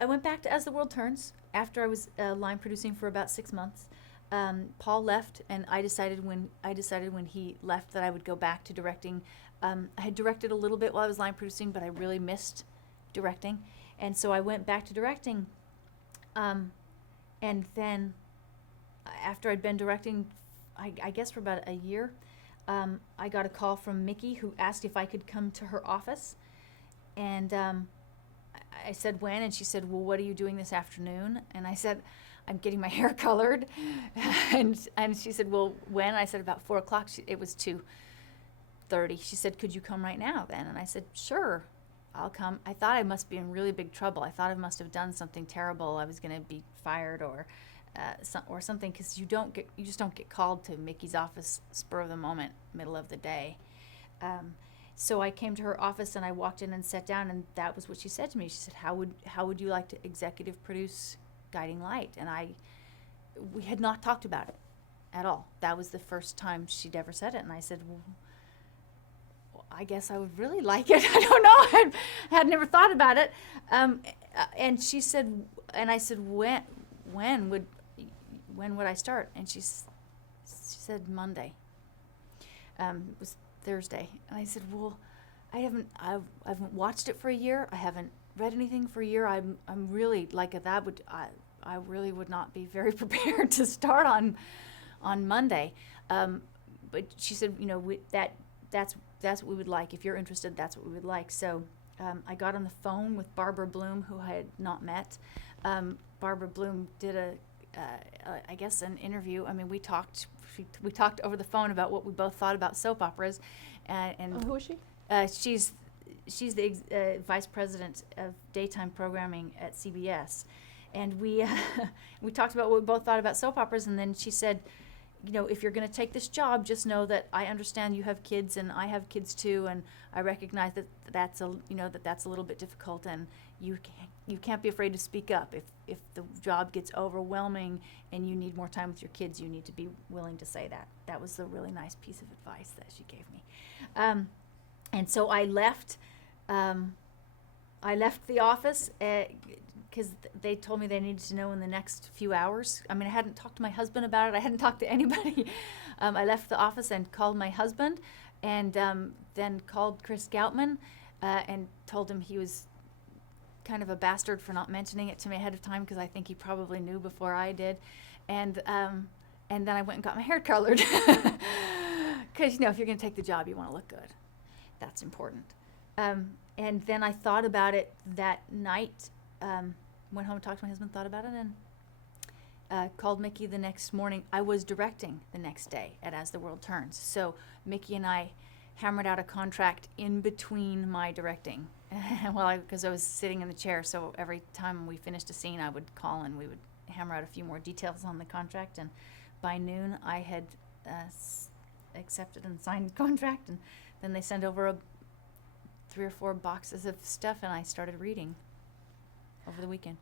I went back to As the World Turns after I was line producing for about 6 months. Paul left, and I decided when he left that I would go back to directing. I had directed a little bit while I was line producing, but I really missed directing, and so I went back to directing. And then after I'd been directing, I guess for about a year, I got a call from Mickey who asked if I could come to her office, and I said when, and she said, "Well, what are you doing this afternoon?" And I said, "I'm getting my hair colored," and she said, "Well, when?" I said about 4 o'clock. It was 2:30. She said, "Could you come right now then?" And I said, "Sure, I'll come." I thought I must be in really big trouble. I thought I must have done something terrible. I was going to be fired or something, because you just don't get called to Mickey's office spur of the moment, middle of the day. So I came to her office and I walked in and sat down, and that was what she said to me. She said, "How would you like to executive produce Guiding Light?" And we had not talked about it at all. That was the first time she'd ever said it, and I said, "Well, I guess I would really like it." I don't know. I had never thought about it. And she said, and I said, when would I start?" And she said Monday. It was Thursday, and I said, "Well, I haven't watched it for a year. I haven't read anything for a year. I'm really like that would I really would not be very prepared to start on Monday." But she said, that's what we would like. If you're interested, that's what we would like. So I got on the phone with Barbara Bloom, who I had not met. Barbara Bloom did I guess an interview. I mean, we talked over the phone about what we both thought about soap operas, and Who is she? She's the vice president of daytime programming at CBS, and we we talked about what we both thought about soap operas, and then she said, "If you're going to take this job, just know that I understand you have kids and I have kids too, and I recognize that that's a little bit difficult, and you can't be afraid to speak up. If the job gets overwhelming and you need more time with your kids, you need to be willing to say that." That was a really nice piece of advice that she gave me. And so I left. I left the office because they told me they needed to know in the next few hours. I mean, I hadn't talked to my husband about it. I hadn't talked to anybody. I left the office and called my husband, and then called Chris Goutman and told him he was kind of a bastard for not mentioning it to me ahead of time, because I think he probably knew before I did. And then I went and got my hair colored, because if you're going to take the job, you want to look good. That's important. And then I thought about it that night. Went home and talked to my husband, thought about it, and called Mickey the next morning. I was directing the next day at As the World Turns. So Mickey and I hammered out a contract in between my directing. Because I was sitting in the chair, so every time we finished a scene, I would call and we would hammer out a few more details on the contract. And by noon, I had accepted and signed the contract, and then they sent over 3 or 4 boxes of stuff, and I started reading over the weekend.